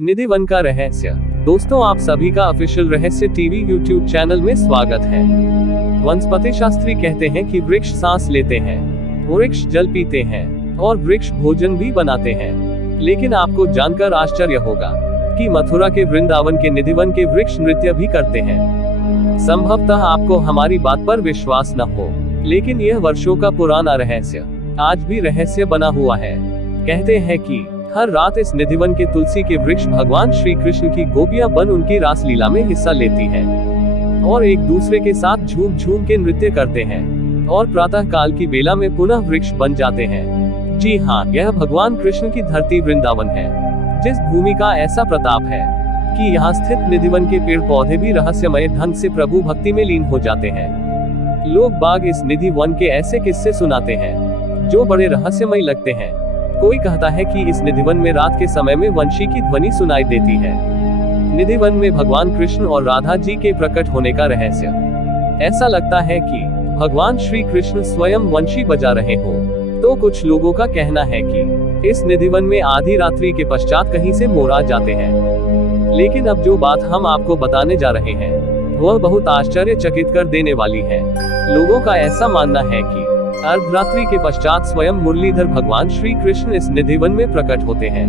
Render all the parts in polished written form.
निधि one का रहस्य। दोस्तों, आप सभी का ऑफिशियल रहस्य टीवी यूट्यूब चैनल में स्वागत है। वनस्पति शास्त्री कहते हैं कि वृक्ष सांस लेते हैं, वृक्ष जल पीते हैं और वृक्ष भोजन भी बनाते हैं। लेकिन आपको जानकर आश्चर्य होगा कि मथुरा के वृंदावन के निधिवन के वृक्ष नृत्य भी करते हैं। संभवतः आपको हमारी बात पर विश्वास न हो, लेकिन यह वर्षों का पुराना रहस्य आज भी रहस्य बना हुआ है। कहते हैं कि हर रात इस निधिवन के तुलसी के वृक्ष भगवान श्री कृष्ण की गोपियां बन उनकी रासलीला में हिस्सा लेती हैं और एक दूसरे के साथ झूम झूम के नृत्य करते हैं और प्रातः काल की बेला में पुनः वृक्ष बन जाते हैं। जी हाँ, यह भगवान कृष्ण की धरती वृंदावन है, जिस भूमि का ऐसा प्रताप है कि यहाँ स्थित निधिवन के पेड़ पौधे भी रहस्यमय ढंग से प्रभु भक्ति में लीन हो जाते हैं। लोग बाग इस निधि वन के ऐसे किस्से सुनाते हैं जो बड़े रहस्यमय लगते हैं। कोई कहता है कि इस निधिवन में रात के समय में वंशी की ध्वनि सुनाई देती है। निधिवन में भगवान कृष्ण और राधा जी के प्रकट होने का रहस्य। ऐसा लगता है कि भगवान श्री कृष्ण स्वयं वंशी बजा रहे हो। तो कुछ लोगों का कहना है कि इस निधिवन में आधी रात्रि के पश्चात कहीं से मोर आ जाते हैं। लेकिन अब जो बात हम आपको बताने जा रहे हैं वह बहुत आश्चर्यचकित कर देने वाली है। लोगों का ऐसा मानना है कि अर्धरात्रि के पश्चात स्वयं मुरलीधर भगवान श्री कृष्ण इस निधिवन में प्रकट होते हैं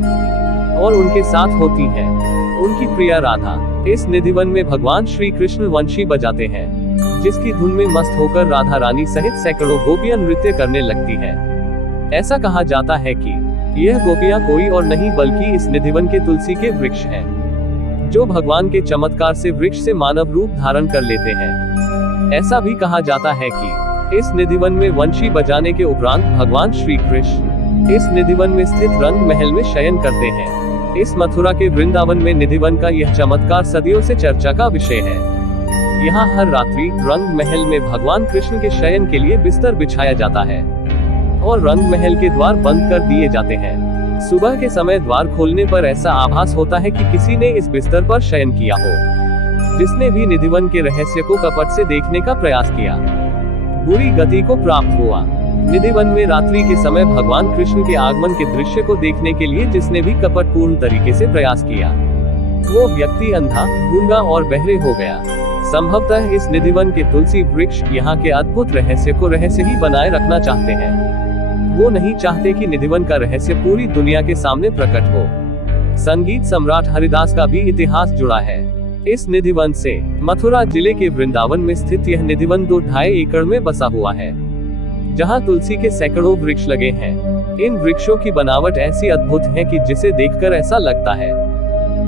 और उनके साथ होती है उनकी प्रिया राधा। इस निधिवन में भगवान श्री कृष्ण वंशी बजाते हैं, जिसकी धुन में मस्त होकर राधा रानी सहित सैकड़ों गोपियां नृत्य करने लगती हैं। ऐसा कहा जाता है कि यह गोपियां कोई और नहीं बल्कि इस निधिवन के तुलसी के वृक्ष हैं, जो भगवान के चमत्कार से वृक्ष से मानव रूप धारण कर लेते हैं। ऐसा भी कहा जाता है कि इस निधिवन में वंशी बजाने के उपरांत भगवान श्री कृष्ण इस निधिवन में स्थित रंग महल में शयन करते हैं। इस मथुरा के वृंदावन में निधिवन का यह चमत्कार सदियों से चर्चा का विषय है। यहाँ हर रात्रि रंग महल में भगवान कृष्ण के शयन के लिए बिस्तर बिछाया जाता है और रंग महल के द्वार बंद कर दिए जाते हैं। सुबह के समय द्वार खोलने पर ऐसा आभास होता है कि किसी ने इस बिस्तर पर शयन किया हो। जिसने भी निधिवन के रहस्य को कपट से देखने का प्रयास किया, बुरी गति को प्राप्त हुआ। निधिवन में रात्रि के समय भगवान कृष्ण के आगमन के दृश्य को देखने के लिए जिसने भी कपटपूर्ण तरीके से प्रयास किया, वो व्यक्ति अंधा, गूंगा और बहरे हो गया। संभवतः इस निधिवन के तुलसी वृक्ष यहाँ के अद्भुत रहस्य को रहस्य ही बनाए रखना चाहते हैं। वो नहीं चाहते कि निधिवन का रहस्य पूरी दुनिया के सामने प्रकट हो। संगीत सम्राट हरिदास का भी इतिहास जुड़ा है इस निधिवन से। मथुरा जिले के वृंदावन में स्थित यह निधिवन 2-2.5 एकड़ में बसा हुआ है, जहां तुलसी के सैकड़ों वृक्ष लगे हैं। इन वृक्षों की बनावट ऐसी अद्भुत है कि जिसे देखकर ऐसा लगता है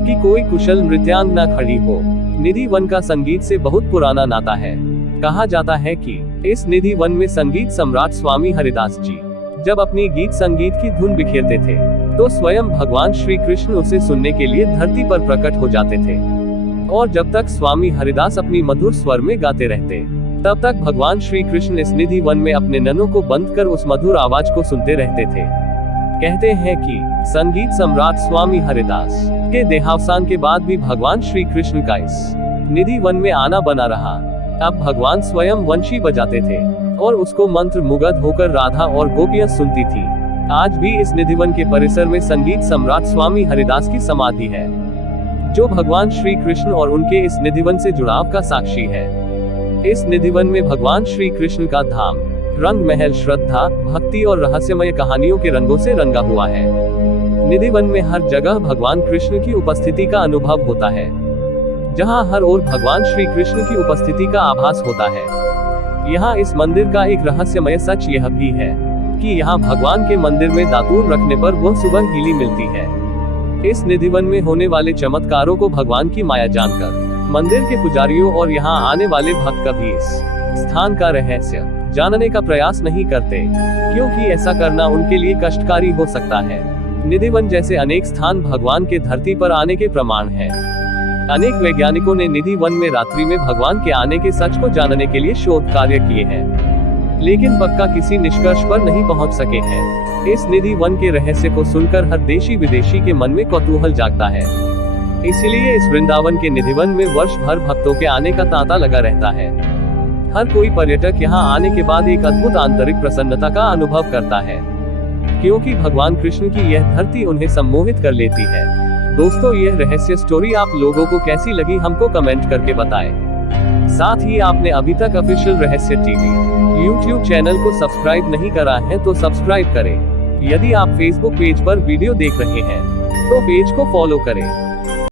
कि कोई कुशल नृत्यांगना खड़ी हो। निधि वन का संगीत से बहुत पुराना नाता है। कहा जाता है कि इस निधि वन में संगीत सम्राट स्वामी हरिदास जी जब अपनी गीत संगीत की धुन बिखेरते थे तो स्वयं भगवान श्री कृष्ण उसे सुनने के लिए धरती पर प्रकट हो जाते थे। और जब तक स्वामी हरिदास अपनी मधुर स्वर में गाते रहते, तब तक भगवान श्री कृष्ण इस निधि वन में अपने नैनों को बंद कर उस मधुर आवाज को सुनते रहते थे। कहते हैं कि संगीत सम्राट स्वामी हरिदास के देहावसान के बाद भी भगवान श्री कृष्ण का इस निधि वन में आना बना रहा। अब भगवान स्वयं वंशी बजाते थे और उसको मंत्र मुग्ध होकर राधा और गोपियां सुनती थी। आज भी इस निधिवन के परिसर में संगीत सम्राट स्वामी हरिदास की समाधि है, जो भगवान श्री कृष्ण और उनके इस निधिवन से जुड़ाव का साक्षी है। इस निधिवन में भगवान श्री कृष्ण का धाम रंग महल श्रद्धा, भक्ति और रहस्यमय कहानियों के रंगों से रंगा हुआ है। निधिवन में हर जगह भगवान कृष्ण की उपस्थिति का अनुभव होता है, जहां हर ओर भगवान श्री कृष्ण की उपस्थिति का आभास होता है। यहाँ इस मंदिर का एक रहस्यमय सच यह भी है कि यहाँ भगवान के मंदिर में दातून रखने पर वह सुबह गीली मिलती है। इस निधिवन में होने वाले चमत्कारों को भगवान की माया जानकर मंदिर के पुजारियों और यहाँ आने वाले भक्त कभी इस स्थान का रहस्य जानने का प्रयास नहीं करते, क्योंकि ऐसा करना उनके लिए कष्टकारी हो सकता है। निधिवन जैसे अनेक स्थान भगवान के धरती पर आने के प्रमाण हैं। अनेक वैज्ञानिकों ने निधि वन में रात्रि में भगवान के आने के सच को जानने के लिए शोध कार्य किए हैं, लेकिन पक्का किसी निष्कर्ष पर नहीं पहुंच सके हैं। इस निधि वन के रहस्य को सुनकर हर देशी विदेशी के मन में कौतूहल जागता है। इसलिए इस वृंदावन के निधिवन में वर्ष भर भक्तों के आने का तांता लगा रहता है। हर कोई पर्यटक यहाँ आने के बाद एक अद्भुत आंतरिक प्रसन्नता का अनुभव करता है, क्योंकि भगवान कृष्ण की यह धरती उन्हें सम्मोहित कर लेती है। दोस्तों यह रहस्य स्टोरी आप लोगों को कैसी लगी हमको कमेंट करके बताएं। साथ ही आपने अभी तक ऑफिशियल रहस्य टीवी यूट्यूब चैनल को सब्सक्राइब नहीं करा है तो सब्सक्राइब करें। यदि आप फेसबुक पेज पर वीडियो देख रहे हैं तो पेज को फॉलो करें।